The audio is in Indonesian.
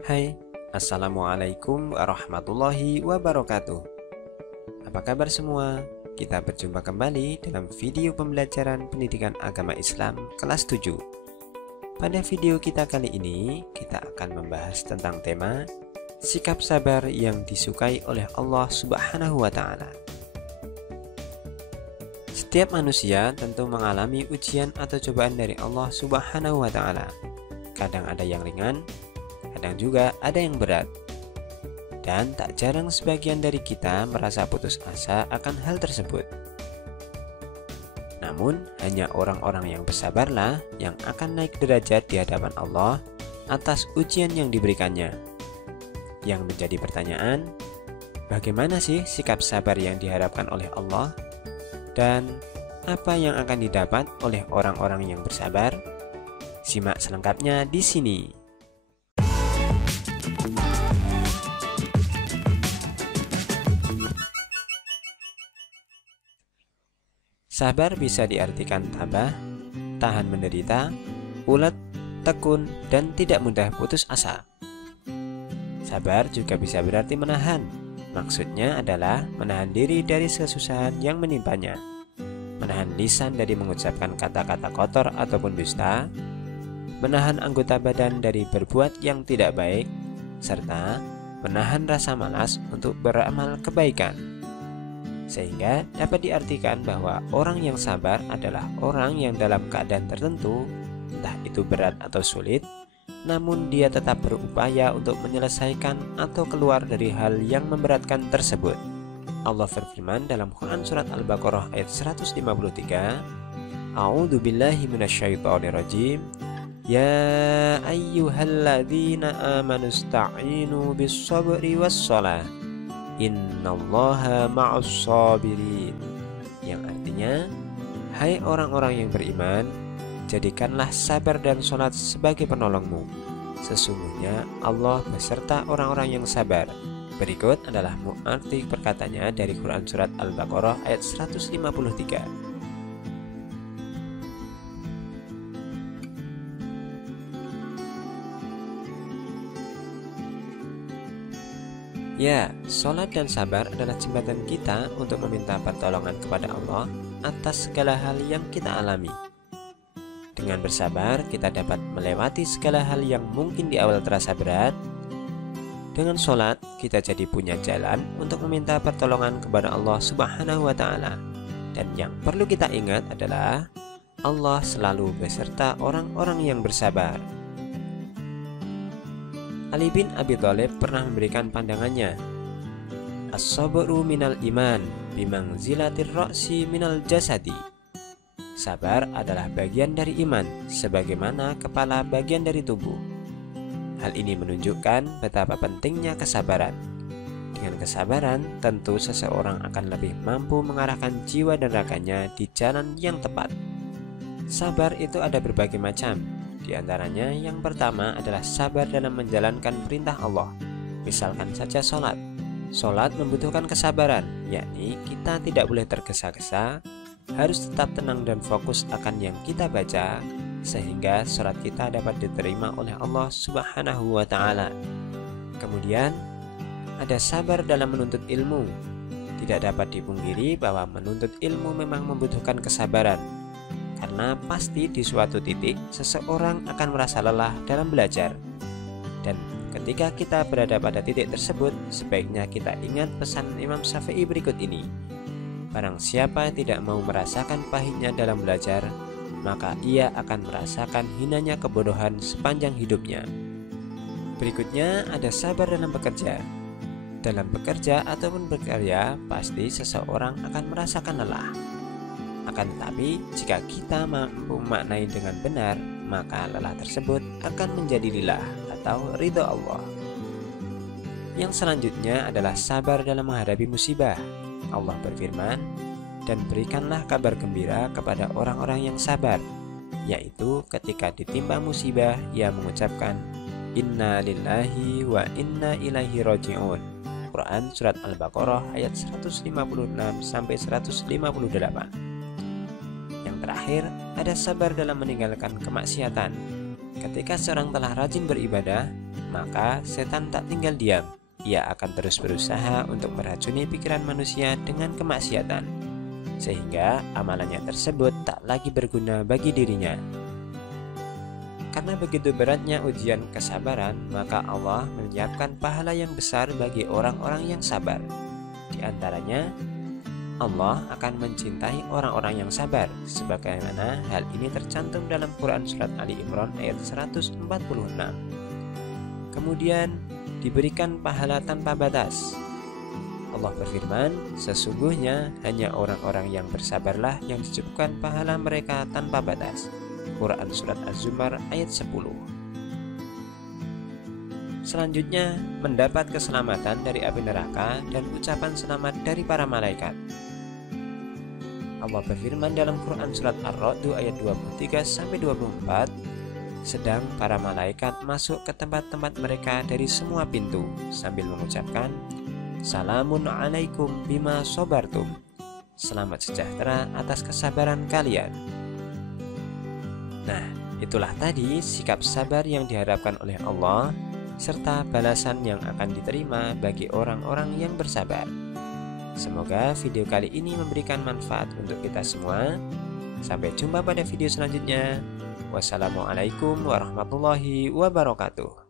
Hai, Assalamualaikum warahmatullahi wabarakatuh. Apa kabar semua? Kita berjumpa kembali dalam video pembelajaran pendidikan agama Islam kelas 7. Pada video kita kali ini, kita akan membahas tentang tema sikap sabar yang disukai oleh Allah Subhanahu wa Ta'ala. Setiap manusia tentu mengalami ujian atau cobaan dari Allah Subhanahu wa Ta'ala. Kadang ada yang ringan, kadang juga ada yang berat. Dan tak jarang sebagian dari kita merasa putus asa akan hal tersebut. Namun, hanya orang-orang yang bersabarlah yang akan naik derajat di hadapan Allah atas ujian yang diberikannya. Yang menjadi pertanyaan, bagaimana sih sikap sabar yang diharapkan oleh Allah? Dan apa yang akan didapat oleh orang-orang yang bersabar? Simak selengkapnya di sini. Sabar bisa diartikan tabah, tahan menderita, ulet, tekun, dan tidak mudah putus asa. Sabar juga bisa berarti menahan. Maksudnya adalah menahan diri dari kesusahan yang menimpanya, menahan lisan dari mengucapkan kata-kata kotor ataupun dusta, menahan anggota badan dari berbuat yang tidak baik, serta menahan rasa malas untuk beramal kebaikan. Sehingga dapat diartikan bahwa orang yang sabar adalah orang yang dalam keadaan tertentu, entah itu berat atau sulit, namun dia tetap berupaya untuk menyelesaikan atau keluar dari hal yang memberatkan tersebut. Allah berfirman dalam Quran Surat Al-Baqarah ayat 153, A'udzu billahi minasyaitonir rajim, Ya ayyuhalladzina amanu sta'inu bis-sabri was-shalah, Innallaha ma'as sabirin. Yang artinya, hai orang-orang yang beriman, jadikanlah sabar dan sholat sebagai penolongmu. Sesungguhnya Allah beserta orang-orang yang sabar. Berikut adalah arti perkataannya dari Quran Surat Al-Baqarah ayat 153. Ya, sholat dan sabar adalah jembatan kita untuk meminta pertolongan kepada Allah atas segala hal yang kita alami. Dengan bersabar, kita dapat melewati segala hal yang mungkin di awal terasa berat. Dengan sholat, kita jadi punya jalan untuk meminta pertolongan kepada Allah Subhanahu wa Ta'ala. Dan yang perlu kita ingat adalah Allah selalu beserta orang-orang yang bersabar. Ali bin Abi Thalib pernah memberikan pandangannya, As-sabru minal iman bimangzilatir ra'si minal jasadi. Sabar adalah bagian dari iman, sebagaimana kepala bagian dari tubuh. Hal ini menunjukkan betapa pentingnya kesabaran. Dengan kesabaran, tentu seseorang akan lebih mampu mengarahkan jiwa dan raganya di jalan yang tepat. Sabar itu ada berbagai macam. Di antaranya yang pertama adalah sabar dalam menjalankan perintah Allah. Misalkan saja sholat. Sholat membutuhkan kesabaran, yakni kita tidak boleh tergesa-gesa, harus tetap tenang dan fokus akan yang kita baca, sehingga sholat kita dapat diterima oleh Allah Subhanahu wa Ta'ala. Kemudian ada sabar dalam menuntut ilmu. Tidak dapat dipungkiri bahwa menuntut ilmu memang membutuhkan kesabaran, karena pasti di suatu titik seseorang akan merasa lelah dalam belajar. Dan ketika kita berada pada titik tersebut, sebaiknya kita ingat pesan Imam Syafi'i berikut ini. Barang siapa tidak mau merasakan pahitnya dalam belajar, maka ia akan merasakan hinanya kebodohan sepanjang hidupnya. Berikutnya ada sabar dalam bekerja. Dalam bekerja ataupun berkarya, pasti seseorang akan merasakan lelah. Akan tetapi, jika kita mampu memaknai dengan benar, maka lelah tersebut akan menjadi lillah atau ridho Allah. Yang selanjutnya adalah sabar dalam menghadapi musibah. Allah berfirman, dan berikanlah kabar gembira kepada orang-orang yang sabar, yaitu ketika ditimpa musibah, ia mengucapkan, Inna lillahi wa inna ilaihi raji'un. Quran Surat Al-Baqarah ayat 156-158. Terakhir, ada sabar dalam meninggalkan kemaksiatan. Ketika seorang telah rajin beribadah, maka setan tak tinggal diam. Ia akan terus berusaha untuk meracuni pikiran manusia dengan kemaksiatan, sehingga amalannya tersebut tak lagi berguna bagi dirinya. Karena begitu beratnya ujian kesabaran, maka Allah menyiapkan pahala yang besar bagi orang-orang yang sabar. Di antaranya, Allah akan mencintai orang-orang yang sabar, sebagaimana hal ini tercantum dalam Quran Surat Ali Imran ayat 146. Kemudian diberikan pahala tanpa batas. Allah berfirman, sesungguhnya hanya orang-orang yang bersabarlah yang dicukupkan pahala mereka tanpa batas. Quran Surat Az-Zumar ayat 10. Selanjutnya, mendapat keselamatan dari api neraka dan ucapan selamat dari para malaikat. Allah berfirman dalam Quran Surat Ar-Ra'd ayat 23-24, sedang para malaikat masuk ke tempat-tempat mereka dari semua pintu sambil mengucapkan, Salamun alaikum bima sobartum. Selamat sejahtera atas kesabaran kalian. Nah, itulah tadi sikap sabar yang diharapkan oleh Allah serta balasan yang akan diterima bagi orang-orang yang bersabar. Semoga video kali ini memberikan manfaat untuk kita semua. Sampai jumpa pada video selanjutnya. Wassalamualaikum warahmatullahi wabarakatuh.